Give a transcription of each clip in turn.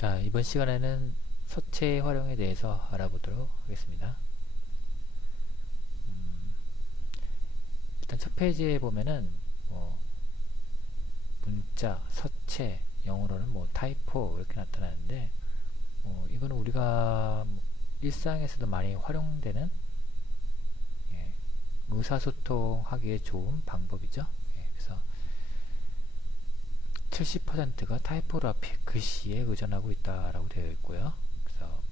자, 이번 시간에는 서체 활용에 대해서 알아보도록 하겠습니다. 일단 첫 페이지에 보면은 문자, 서체, 영어로는 타이포 이렇게 나타나는데 이거는 우리가 일상에서도 많이 활용되는 의사소통하기에 좋은 방법이죠. 그래서 70%가 타이포그래피 글씨에 의존하고 있다라고 되어 있고요. 그래서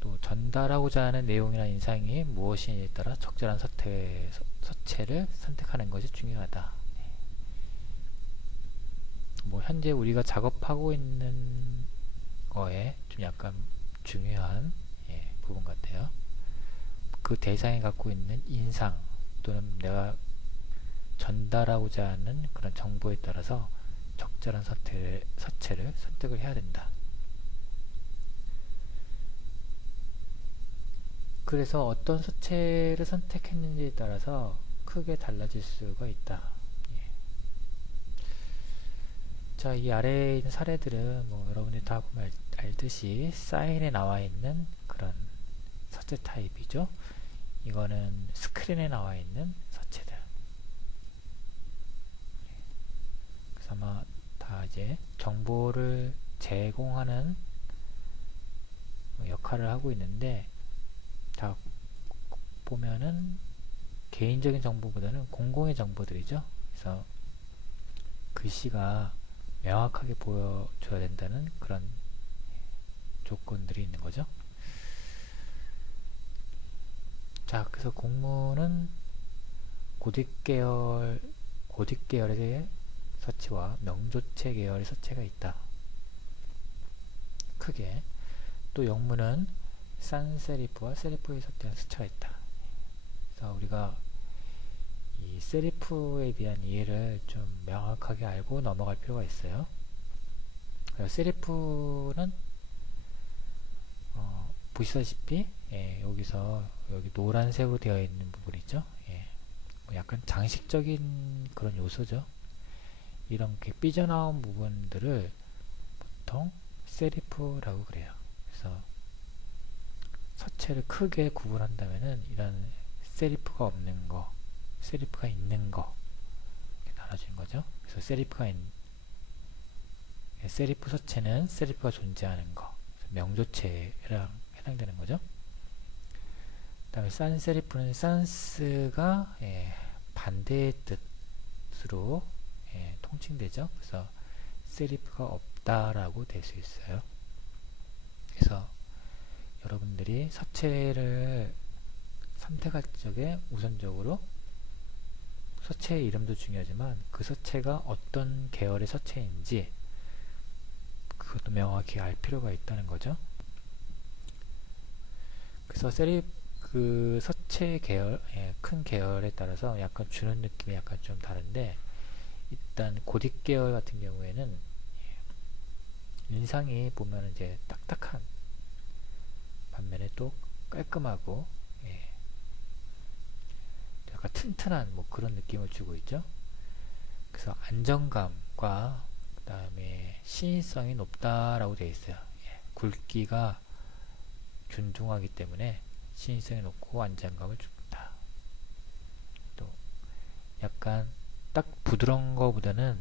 또 전달하고자 하는 내용이나 인상이 무엇이냐에 따라 적절한 서체를 선택하는 것이 중요하다. 현재 우리가 작업하고 있는 거에 좀 약간 중요한 부분 같아요. 그 대상이 갖고 있는 인상 또는 내가 전달하고자 하는 그런 정보에 따라서 적절한 서체를 선택을 해야 된다. 그래서 어떤 서체를 선택했는지에 따라서 크게 달라질 수가 있다. 자, 이 아래에 있는 사례들은 여러분들이 다 보면 알듯이 사인에 나와 있는 그런 서체 타입이죠. 이거는 스크린에 나와 있는 서체들. 그래서 아마 다 이제 정보를 제공하는 역할을 하고 있는데, 다 보면은 개인적인 정보보다는 공공의 정보들이죠. 그래서 글씨가 명확하게 보여줘야 된다는 그런 조건들이 있는 거죠. 자, 그래서 공문은 고딕 계열의 서체와 명조체 계열의 서체가 있다. 크게. 또 영문은 산세리프와 세리프의 서체가 있다. 그래서 우리가 이 세리프에 대한 이해를 좀 명확하게 알고 넘어갈 필요가 있어요. 세리프는 보시다시피 여기서 여기 노란색으로 되어 있는 부분 있죠. 약간 장식적인 그런 요소죠. 이런 게 삐져나온 부분들을 보통 세리프라고 그래요. 그래서 서체를 크게 구분한다면은 이런 세리프가 없는 거, 세리프가 있는 거 이렇게 나눠지는 거죠. 그래서 세리프 서체는 세리프가 존재하는 거, 명조체랑 해당되는 거죠. 그 다음에 산세리프는 산스가 반대의 뜻으로 통칭되죠. 그래서 세리프가 없다라고 될 수 있어요. 그래서 여러분들이 서체를 선택할 적에 우선적으로 서체의 이름도 중요하지만 그 서체가 어떤 계열의 서체인지 그것도 명확히 알 필요가 있다는 거죠. 그래서 그 서체 계열, 큰 계열에 따라서 약간 주는 느낌이 약간 좀 다른데, 일단 고딕 계열 같은 경우에는 인상이 보면 이제 딱딱한 반면에 또 깔끔하고 약간 튼튼한 그런 느낌을 주고 있죠. 그래서 안정감과 그 다음에 시인성이 높다라고 되어 있어요. 굵기가 균등하기 때문에 시인성이 높고 안정감을 줍니다. 또 약간 딱 부드러운 것보다는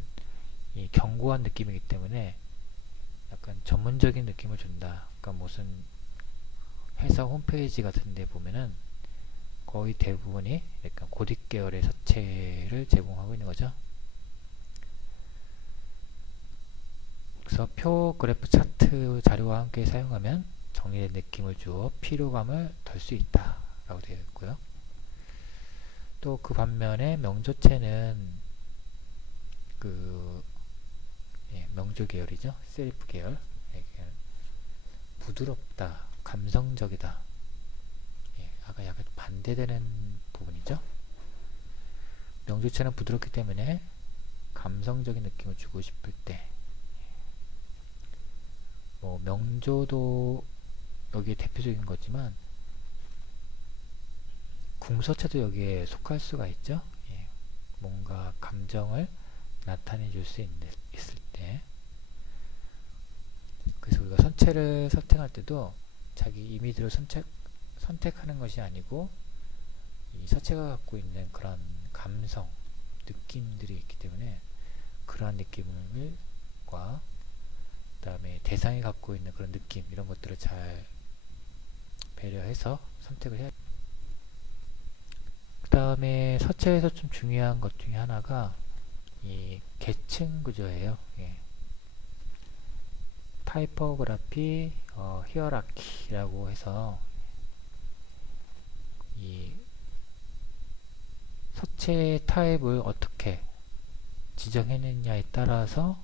견고한 느낌이기 때문에 약간 전문적인 느낌을 준다. 그러니까 무슨 회사 홈페이지 같은 데 보면은 거의 대부분이 약간 고딕 계열의 서체를 제공하고 있는 거죠. 그래서 표, 그래프, 차트 자료와 함께 사용하면 정리된 느낌을 주어 피로감을 덜 수 있다 라고 되어 있고요. 또 그 반면에 명조체는 명조 계열이죠. 세리프 계열. 부드럽다, 감성적이다. 아까 약간 반대되는 부분이죠. 명조체는 부드럽기 때문에 감성적인 느낌을 주고 싶을 때, 명조도 여기에 대표적인 거지만 궁서체도 여기에 속할 수가 있죠. 뭔가 감정을 나타내 줄 수 있을 때, 서체를 선택할 때도 자기 임의대로 선택하는 것이 아니고 이 서체가 갖고 있는 그런 감성, 느낌들이 있기 때문에 그러한 느낌과 그 다음에 대상이 갖고 있는 그런 느낌, 이런 것들을 잘 배려해서 선택을 해야. 그 다음에 서체에서 좀 중요한 것 중에 하나가 이 계층 구조예요. 예. 타이포그래피 히어라키라고 해서 이 서체 타입을 어떻게 지정했느냐에 따라서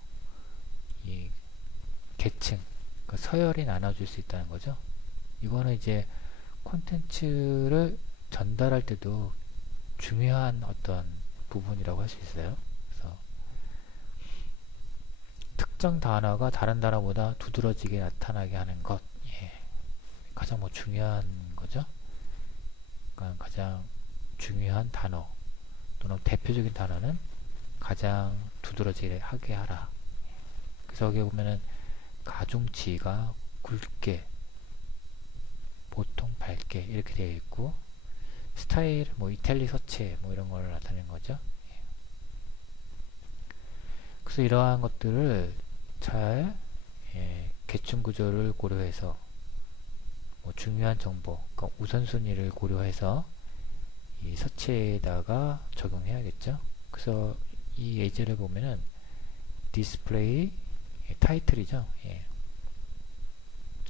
이 계층, 그 서열이 나눠질 수 있다는 거죠. 이거는 이제 콘텐츠를 전달할 때도 중요한 어떤 부분이라고 할 수 있어요. 그래서 특정 단어가 다른 단어보다 두드러지게 나타나게 하는 것, 예. 가장 뭐 중요한 거죠. 그러니까 가장 중요한 단어 또는 대표적인 단어는 가장 두드러지게 하게 하라. 그래서 여기 보면은 가중치가 굵게, 보통 밝게 이렇게 되어 있고, 스타일, 뭐 이탈리 서체 뭐 이런 걸 나타내는 거죠. 그래서 이러한 것들을 잘 계층 구조를 고려해서 뭐 중요한 정보, 그러니까 우선순위를 고려해서 이 서체에다가 적용해야겠죠. 그래서 이 예제를 보면은 디스플레이 타이틀이죠. 예.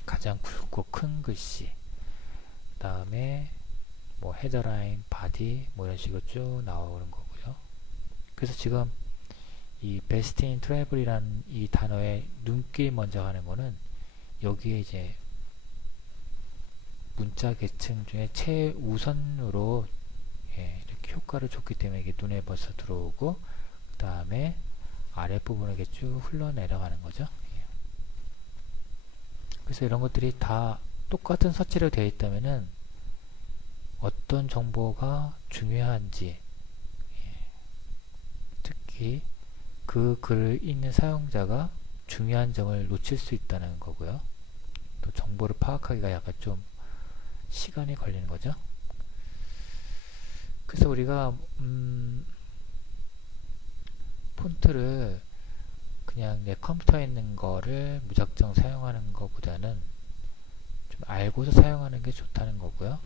가장 굵고 큰 글씨, 그 다음에 뭐 헤더라인, 바디 뭐 이런 식으로 쭉 나오는 거고요. 그래서 지금 이 베스트 인 트래블이라는 이 단어에 눈길 먼저 가는 거는 여기에 이제 문자 계층 중에 최우선으로 이렇게 효과를 줬기 때문에 이게 눈에 벌써 들어오고, 그 다음에 아랫부분에 이렇게 쭉 흘러내려가는 거죠. 그래서 이런 것들이 다 똑같은 서체로 되어 있다면은 어떤 정보가 중요한지, 특히 그 글을 읽는 사용자가 중요한 점을 놓칠 수 있다는 거고요. 또 정보를 파악하기가 약간 좀 시간이 걸리는 거죠. 그래서 우리가 폰트를 그냥 내 컴퓨터에 있는 거를 무작정 사용하는 것보다는 좀 알고서 사용하는 게 좋다는 거고요.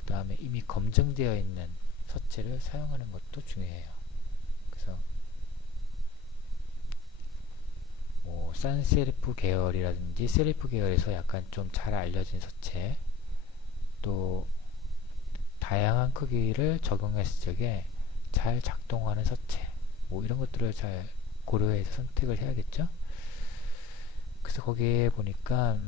그 다음에 이미 검증되어 있는 서체를 사용하는 것도 중요해요. 그래서 뭐 산세리프 계열이라든지 세리프 계열에서 약간 좀 잘 알려진 서체, 또 다양한 크기를 적용했을 적에 잘 작동하는 서체, 뭐 이런 것들을 잘 고려해서 선택을 해야겠죠. 그래서 거기에 보니까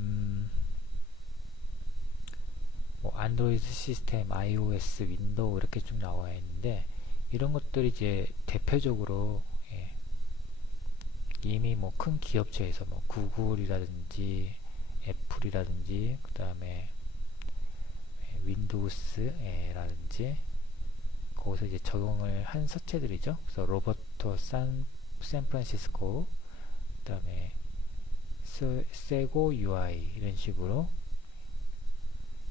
뭐 안드로이드 시스템, iOS, 윈도우 이렇게 쭉 나와 있는데, 이런 것들이 이제 대표적으로 이미 뭐 큰 기업체에서 뭐 구글이라든지 애플이라든지 그 다음에 윈도우스라든지 거기서 이제 적용을 한 서체들이죠. 그래서 로버토 샌프란시스코, 그 다음에 세고 UI 이런 식으로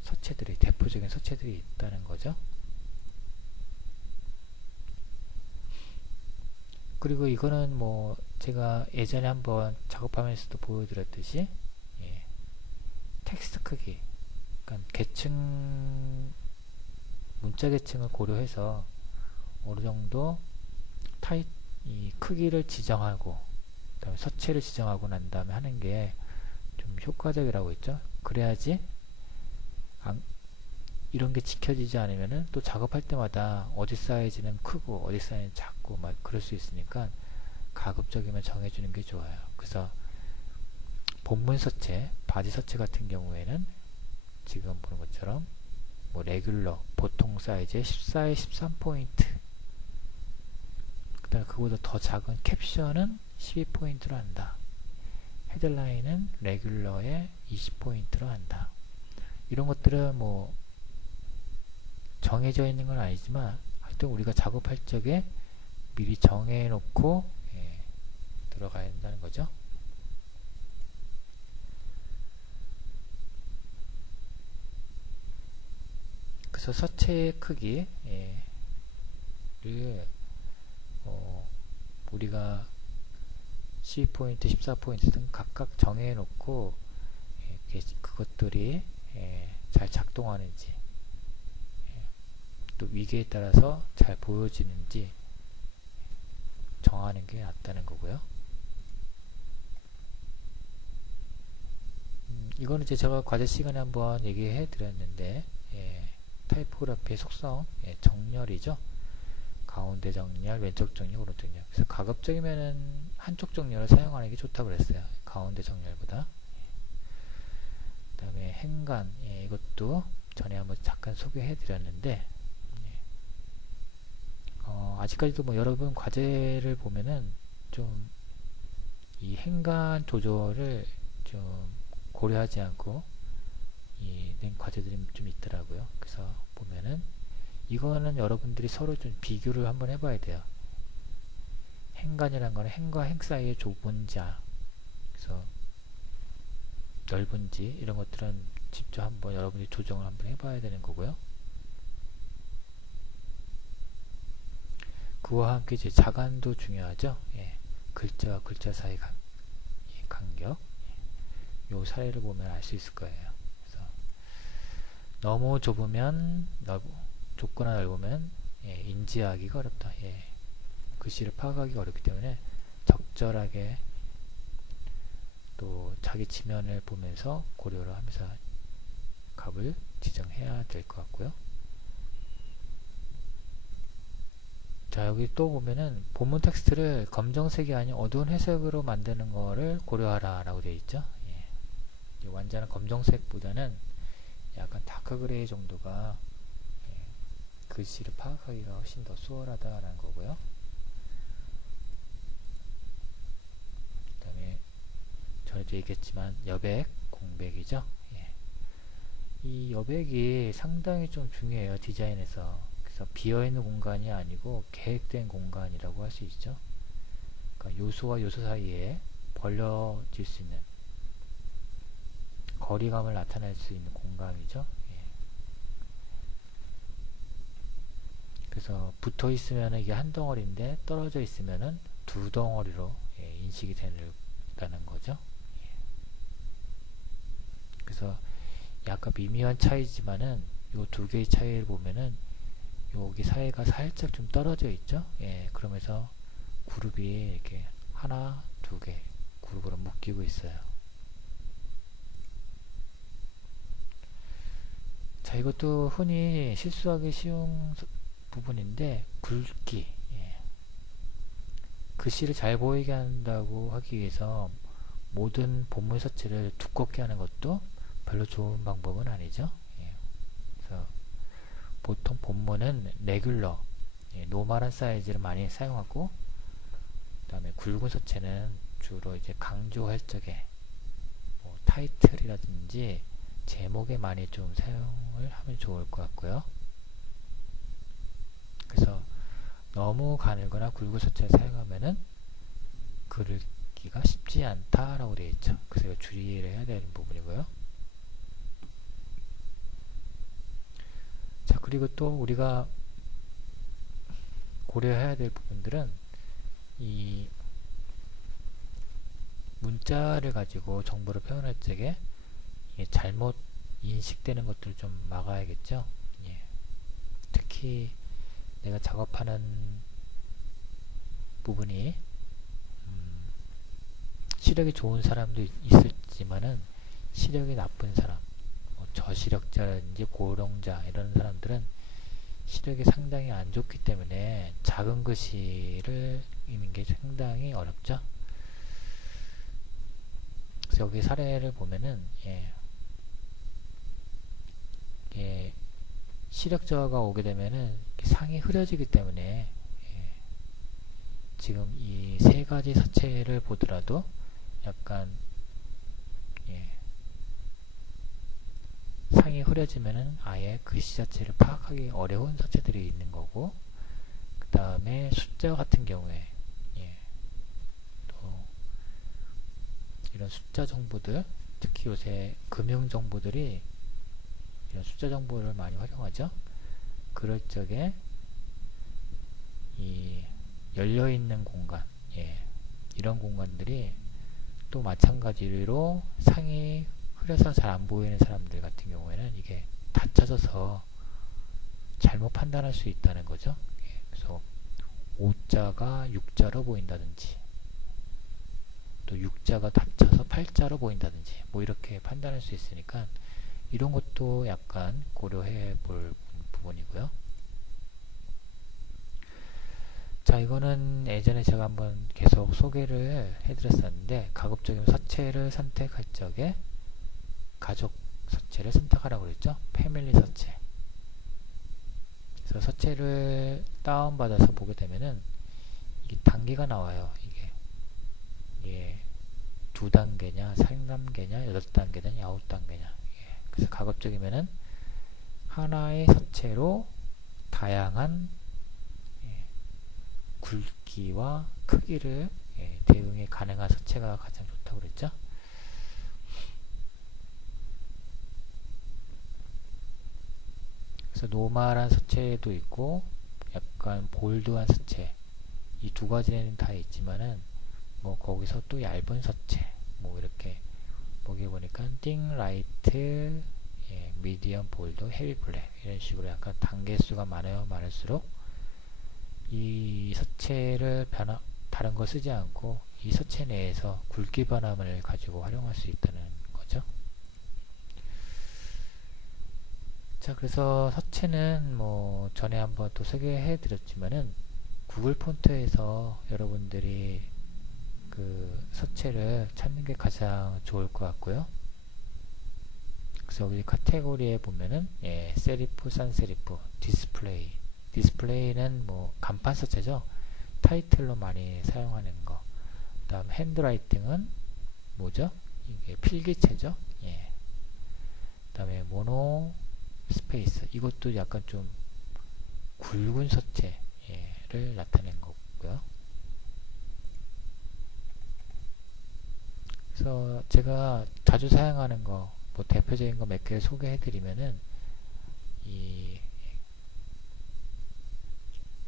서체들이, 대표적인 서체들이 있다는 거죠. 그리고 이거는 뭐 제가 예전에 한번 작업하면서도 보여드렸듯이 텍스트 크기, 그러니까 계층, 문자 계층을 고려해서 어느 정도 이 크기를 지정하고 그다음에 서체를 지정하고 난 다음에 하는 게 좀 효과적이라고 했죠. 그래야지 이런 게 지켜지지 않으면은 또 작업할 때마다 어디 사이즈는 크고 어디 사이즈는 작고 막 그럴 수 있으니까 가급적이면 정해주는 게 좋아요. 그래서 본문 서체, 바디 서체 같은 경우에는 지금 보는 것처럼 뭐 레귤러, 보통 사이즈의 14에 13포인트, 그 다음에 그보다 더 작은 캡션은 12포인트로 한다. 헤드라인은 레귤러에 20포인트로 한다. 이런 것들은 뭐 정해져 있는 건 아니지만 하여튼 우리가 작업할 적에 미리 정해 놓고 들어가야 된다는 거죠. 그래서 서체의 크기를 우리가 12포인트, 14포인트 등 각각 정해 놓고 그것들이 잘 작동하는지 또 위계에 따라서 잘 보여지는지 정하는 게 낫다는 거고요. 이거는 이제 제가 과제 시간에 한번 얘기해 드렸는데 타이포그래피의 속성 정렬이죠. 가운데 정렬, 왼쪽 정렬, 오른쪽 정렬. 그래서 가급적이면은 한쪽 정렬을 사용하는 게 좋다고 그랬어요. 가운데 정렬보다. 그 다음에 행간, 이것도 전에 한번 잠깐 소개해 드렸는데 아직까지도 뭐 여러분 과제를 보면은 좀 이 행간 조절을 좀 고려하지 않고 낸 과제들이 좀 있더라고요. 그래서 보면은 이거는 여러분들이 서로 좀 비교를 한번 해봐야 돼요. 행간이라는 거는 행과 행 사이의 좁은지, 그래서 넓은지 이런 것들은 직접 한번 여러분이 조정을 한번 해봐야 되는 거고요. 그와 함께 이제 자간도 중요하죠. 글자와 글자 사이 간격. 요 사이를 보면 알 수 있을 거예요. 그래서 너무 좁으면 좁거나 넓으면 인지하기가 어렵다. 글씨를 파악하기가 어렵기 때문에 적절하게 또 자기 지면을 보면서 고려를 하면서 값을 지정해야 될 것 같고요. 자, 여기 또 보면은 본문 텍스트를 검정색이 아닌 어두운 회색으로 만드는 거를 고려하라 라고 되어 있죠. 완전한 검정색보다는 약간 다크 그레이 정도가 글씨를 파악하기가 훨씬 더 수월하다라는 거고요. 그 다음에 전에도 얘기했지만 여백, 공백이죠. 이 여백이 상당히 좀 중요해요. 디자인에서. 그래서 비어있는 공간이 아니고 계획된 공간이라고 할 수 있죠. 그러니까 요소와 요소 사이에 벌려질 수 있는 거리감을 나타낼 수 있는 공간이죠. 그래서 붙어 있으면 이게 한 덩어리인데 떨어져 있으면 두 덩어리로 인식이 된다는 거죠. 그래서 약간 미미한 차이지만은 요 두 개의 차이를 보면은 여기 사이가 살짝 좀 떨어져 있죠. 그러면서 그룹이 이렇게 하나, 두 개 그룹으로 묶이고 있어요. 자, 이것도 흔히 실수하기 쉬운 부분인데 굵기. 글씨를 잘 보이게 한다고 하기 위해서 모든 본문 서체를 두껍게 하는 것도 별로 좋은 방법은 아니죠. 그래서 보통 본문은 레귤러, 노멀한 사이즈를 많이 사용하고, 그 다음에 굵은 서체는 주로 이제 강조할 적에 뭐 타이틀이라든지 제목에 많이 좀 사용을 하면 좋을 것 같고요. 그래서 너무 가늘거나 굵은 서체를 사용하면은 그리기가 쉽지 않다라고 되어 있죠. 그래서 주의를 해야 되는 부분이고요. 자, 그리고 또 우리가 고려해야 될 부분들은 이 문자를 가지고 정보를 표현할 적에 잘못 인식되는 것들을 좀 막아야겠죠. 특히 내가 작업하는 부분이 시력이 좋은 사람도 있을지만은 시력이 나쁜 사람, 저시력자라든지 고령자 이런 사람들은 시력이 상당히 안 좋기 때문에 작은 글씨를 읽는 게 상당히 어렵죠. 그래서 여기 사례를 보면은 시력 저하가 오게 되면은 상이 흐려지기 때문에 지금 이 세 가지 서체를 보더라도 약간 상이 흐려지면은 아예 글씨 자체를 파악하기 어려운 서체들이 있는 거고, 그 다음에 숫자 같은 경우에 또 이런 숫자 정보들, 특히 요새 금융 정보들이 이런 숫자 정보를 많이 활용하죠. 그럴 적에 이 열려있는 공간, 이런 공간들이 또 마찬가지로 상이 흐려서 잘 안 보이는 사람들 같은 경우에는 이게 닫혀져서 잘못 판단할 수 있다는 거죠. 그래서 O자가 U자로 보인다든지 또 U자가 닫혀서 팔자로 보인다든지 뭐 이렇게 판단할 수 있으니까 이런 것도 약간 고려해 볼 부분이고요. 자, 이거는 예전에 제가 한번 계속 소개를 해드렸었는데, 가급적이면 서체를 선택할 적에 가족 서체를 선택하라고 그랬죠. 패밀리 서체. 그래서 서체를 다운받아서 보게 되면은 이게 단계가 나와요. 이게 2단계냐, 3단계냐, 8단계냐, 9단계냐. 그래서 가급적이면은 하나의 서체로 다양한 굵기와 크기를 대응이 가능한 서체가 가장 좋다고 그랬죠. 그래서 노멀한 서체도 있고 약간 볼드한 서체, 이 두 가지는 다 있지만은 뭐 거기서 또 얇은 서체, 뭐 이렇게 보기 보니까 띵 라이트, 미디엄 볼드, 헤비 블랙 이런 식으로 약간 단계 수가 많을수록 이 서체를 다른 거 쓰지 않고 이 서체 내에서 굵기 변함을 가지고 활용할 수 있다는 거죠. 자, 그래서 서체는 뭐 전에 한번 또 소개해 드렸지만은 구글 폰트에서 여러분들이 그 서체를 찾는 게 가장 좋을 것 같고요. 그래서 여기 카테고리에 보면은 세리프, 산세리프, 디스플레이. 디스플레이는 뭐 간판 서체죠. 타이틀로 많이 사용하는 거. 그 다음 핸드라이팅은 뭐죠? 이게 필기체죠. 그 다음에 모노 스페이스. 이것도 약간 좀 굵은 서체를 나타낸 거고요. 그래서 제가 자주 사용하는 거, 뭐 대표적인 거 몇 개 소개해 드리면은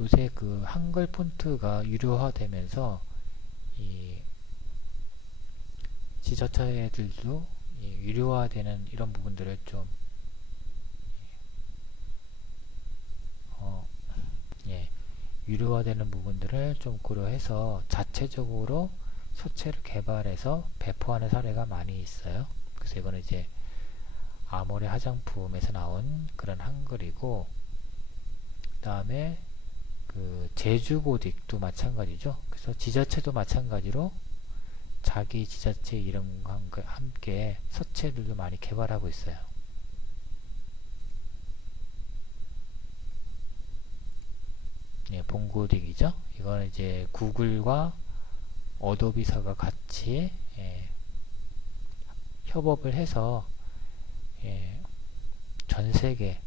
요새 그 한글 폰트가 유료화되면서 이 지자체 애들도 유료화되는 이런 부분들을 좀 유료화되는 부분들을 좀 고려해서 자체적으로 서체를 개발해서 배포하는 사례가 많이 있어요. 그래서 이거는 이제 아모레 화장품에서 나온 그런 한글이고, 그 다음에 그 제주고딕도 마찬가지죠. 그래서 지자체도 마찬가지로 자기 지자체 이름과 함께 서체들도 많이 개발하고 있어요. 본고딕이죠. 이거는 이제 구글과 어도비사가 같이 협업을 해서 전 세계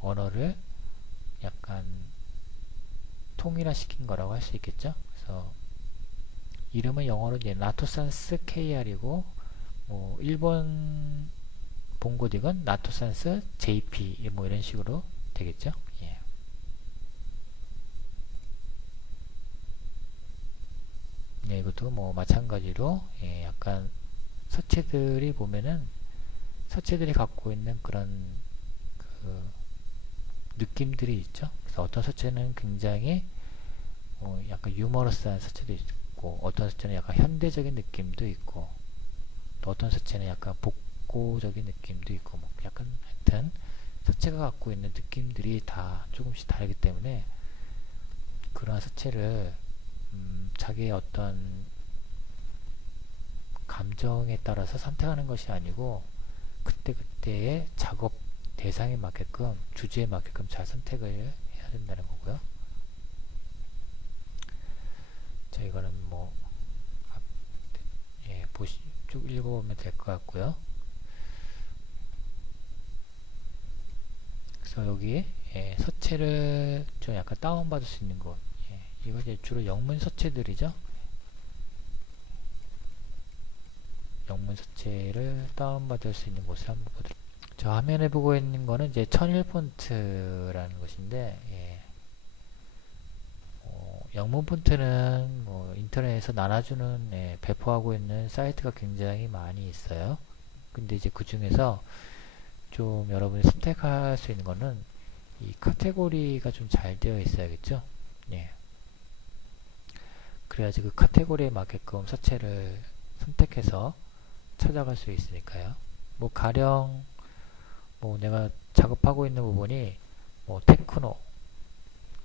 언어를 약간 통일화시킨 거라고 할 수 있겠죠. 그래서 이름은 영어로 이제 나토산스 KR이고, 뭐 일본 본고딕은 나토산스 JP 뭐 이런 식으로 되겠죠. 이것도 뭐 마찬가지로 약간 서체들이 보면은 서체들이 갖고 있는 그런 그 느낌들이 있죠. 그래서 어떤 서체는 굉장히 약간 유머러스한 서체도 있고, 어떤 서체는 약간 현대적인 느낌도 있고, 또 어떤 서체는 약간 복고적인 느낌도 있고, 뭐 약간 하여튼 서체가 갖고 있는 느낌들이 다 조금씩 다르기 때문에 그러한 서체를 자기의 어떤 감정에 따라서 선택하는 것이 아니고 그때그때의 작업 대상에 맞게끔, 주제에 맞게끔 잘 선택을 해야 된다는 거고요. 자, 이거는 뭐 쭉 읽어보면 될 것 같고요. 그래서 여기 서체를 좀 약간 다운받을 수 있는 곳, 이거 이제 주로 영문 서체들이죠. 영문 서체를 다운받을 수 있는 곳을 한번 보도록. 자, 저 화면에 보고 있는 거는 이제 천일 폰트라는 것인데, 예. 영문 폰트는 뭐 인터넷에서 나눠주는, 예, 배포하고 있는 사이트가 굉장히 많이 있어요. 근데 이제 그 중에서 좀 여러분이 선택할 수 있는 거는 이 카테고리가 좀 잘 되어 있어야겠죠. 예. 그래야지 그 카테고리에 맞게끔 서체를 선택해서 찾아갈 수 있으니까요. 뭐 가령 뭐 내가 작업하고 있는 부분이 뭐 테크노,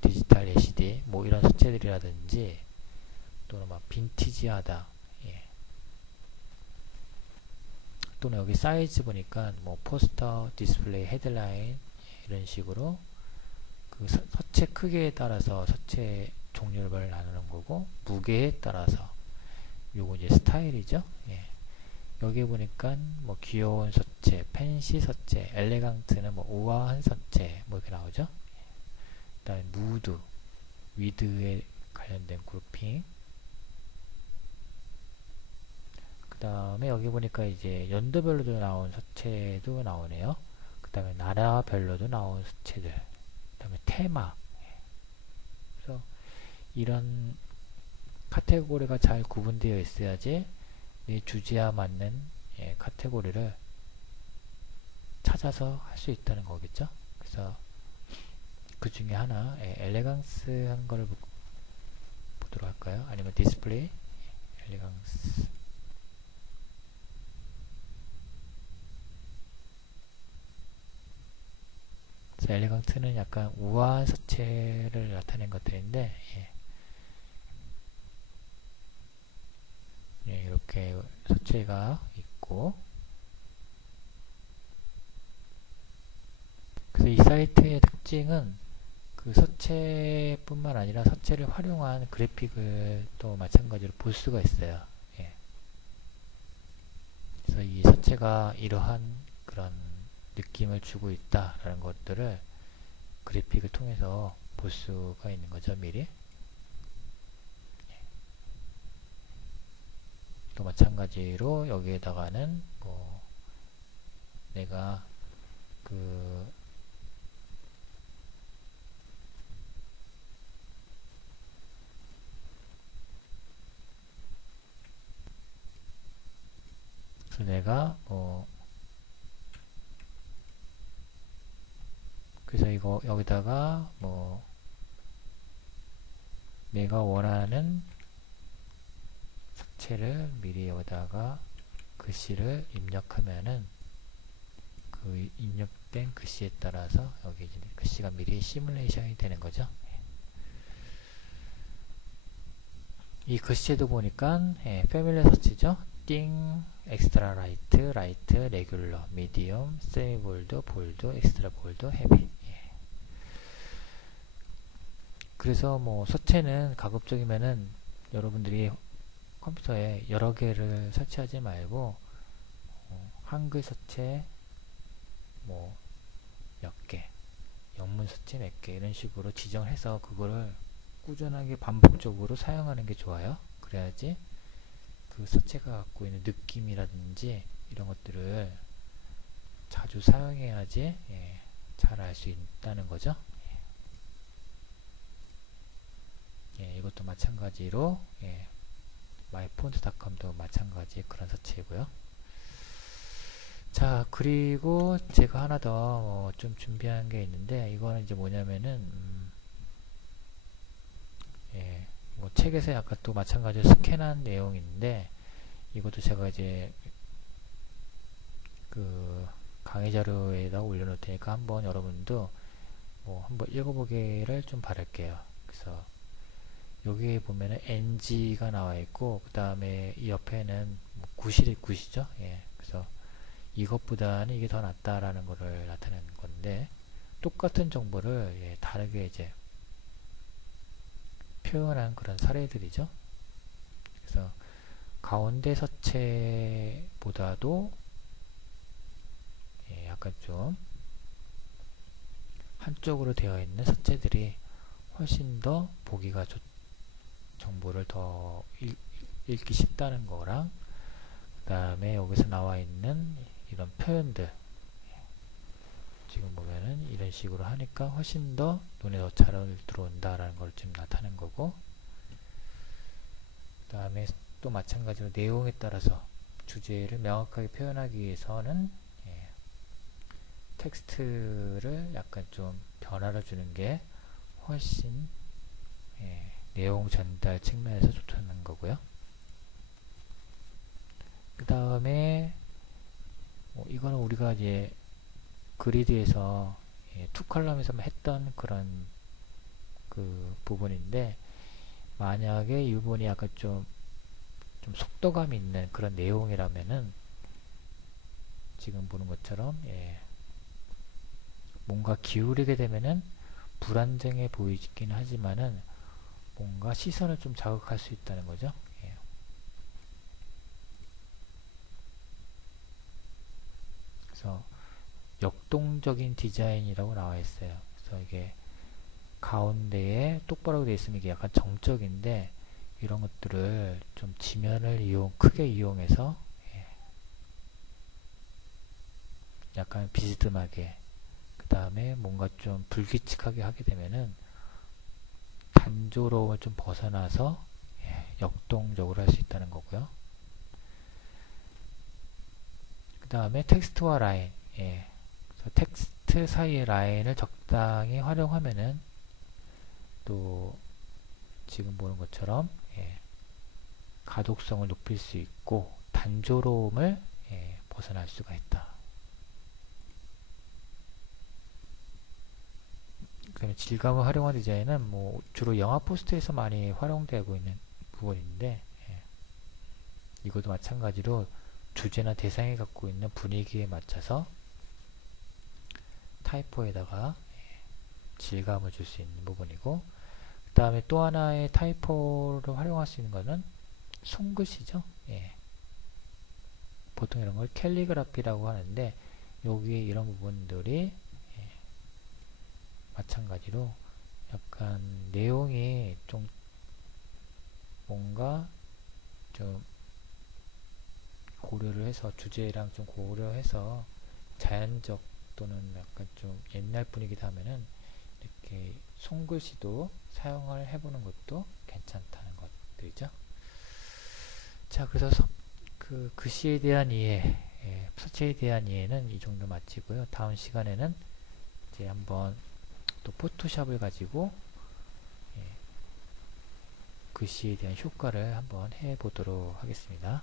디지털 LCD 뭐 이런 서체들이라든지 또는 막 빈티지하다, 예. 또는 여기 사이즈 보니까 뭐 포스터, 디스플레이, 헤드라인, 예, 이런 식으로 그 서체 크기에 따라서 서체 종류를 나누는 거고, 무게에 따라서 요거 이제 스타일이죠. 예. 여기 보니까 뭐 귀여운 서체, 팬시 서체, 엘레강트는 뭐 우아한 서체 뭐 이렇게 나오죠. 그 다음에 무드, 위드에 관련된 그룹핑. 그 다음에 여기 보니까 이제 연도별로도 나온 서체도 나오네요. 그 다음에 나라별로도 나온 서체들. 그 다음에 테마. 그래서 이런 카테고리가 잘 구분되어 있어야지 내 주제와 맞는, 예, 카테고리를 찾아서 할 수 있다는 거겠죠. 그래서 그 중에 하나, 예, 엘레강스한 거를 보도록 할까요? 아니면 디스플레이, 엘레강스. 그래서 엘레강트는 약간 우아한 서체를 나타낸 것들인데, 예. 예, 이렇게 서체가 있고, 그래서 이 사이트의 특징은 그 서체뿐만 아니라 서체를 활용한 그래픽을 또 마찬가지로 볼 수가 있어요. 예. 그래서 이 서체가 이러한 그런 느낌을 주고 있다라는 것들을 그래픽을 통해서 볼 수가 있는 거죠, 미리. 또 마찬가지로 여기에다가는 뭐 내가 그 그래서 내가 그래서 이거 여기다가 뭐 내가 원하는 서체를 미리 여기다가 글씨를 입력하면은 그 입력된 글씨에 따라서 여기 이제 글씨가 미리 시뮬레이션이 되는 거죠. 이 글씨에도 보니까, 예, 패밀리 서치죠. 띵, 엑스트라 라이트, 라이트, 레귤러, 미디엄, 세미 볼드, 볼드, 엑스트라 볼드, 헤비. 예. 그래서 뭐 서체는 가급적이면은 여러분들이 컴퓨터에 여러 개를 설치하지 말고 한글 서체 뭐 몇 개, 영문 서체 몇 개 이런 식으로 지정해서 그거를 꾸준하게 반복적으로 사용하는 게 좋아요. 그래야지 그 서체가 갖고 있는 느낌이라든지 이런 것들을 자주 사용해야지, 예, 잘 알 수 있다는 거죠. 예, 이것도 마찬가지로, 예, myfont.com도 마찬가지 그런 서체이고요. 자, 그리고 제가 하나 더 좀 준비한 게 있는데, 이거는 이제 뭐냐면은 예, 뭐 책에서 아까 또 마찬가지로 스캔한 내용인데, 이것도 제가 이제 그 강의 자료에다 올려놓을 테니까 한번 여러분도 뭐 한번 읽어보기를 좀 바랄게요. 그래서 여기 보면은 NG가 나와 있고, 그 다음에 이 옆에는 뭐 굿이죠. 예, 그래서 이것보다는 이게 더 낫다라는 거를 나타내는 건데, 똑같은 정보를, 예, 다르게 이제 표현한 그런 사례들이죠. 그래서 가운데 서체보다도, 예, 약간 좀 한쪽으로 되어 있는 서체들이 훨씬 더 보기가 정보를 더 읽기 쉽다는 거랑, 그 다음에 여기서 나와 있는 이런 표현들, 지금 보면은 이런 식으로 하니까 훨씬 더 눈에 더 잘 들어온다라는 걸 좀 나타낸 거고, 그 다음에 또 마찬가지로 내용에 따라서 주제를 명확하게 표현하기 위해서는 텍스트를 약간 좀 변화를 주는 게 훨씬 내용 전달 측면에서 좋다는 거고요. 그 다음에 이거는 우리가 이제 그리드에서 투 컬럼에서만 했던 그런 그 부분인데, 만약에 이 부분이 약간 좀 속도감 있는 그런 내용이라면은 지금 보는 것처럼 뭔가 기울이게 되면은 불안정해 보이긴 하지만은 뭔가 시선을 좀 자극할 수 있다는 거죠. 그래서 역동적인 디자인이라고 나와 있어요. 그래서 이게 가운데에 똑바로 되어 있으면 이게 약간 정적인데, 이런 것들을 좀 지면을 크게 이용해서 약간 비스듬하게, 그 다음에 뭔가 좀 불규칙하게 하게 되면은 단조로움을 좀 벗어나서 역동적으로 할 수 있다는 거고요. 그 다음에 텍스트와 라인, 그래서 텍스트 사이의 라인을 적당히 활용하면은 또 지금 보는 것처럼 가독성을 높일 수 있고 단조로움을 벗어날 수가 있다. 그다음에 질감을 활용한 디자인은 주로 영화 포스터에서 많이 활용되고 있는 부분인데, 이것도 마찬가지로 주제나 대상이 갖고 있는 분위기에 맞춰서 타이포에다가 질감을 줄 수 있는 부분이고, 그 다음에 또 하나의 타이포를 활용할 수 있는 것은 손글씨죠. 보통 이런 걸 캘리그라피라고 하는데, 여기 이런 부분들이 마찬가지로 약간 내용이 좀 뭔가 좀 고려를 해서, 주제랑 좀 고려해서 자연적 또는 약간 좀 옛날 분위기다 하면은 이렇게 손글씨도 사용을 해보는 것도 괜찮다는 것들이죠. 자, 그래서 그 글씨에 대한 이해, 서체에 대한 이해는 이 정도 마치고요. 다음 시간에는 이제 한번 또 포토샵을 가지고 글씨에 대한 효과를 한번 해보도록 하겠습니다.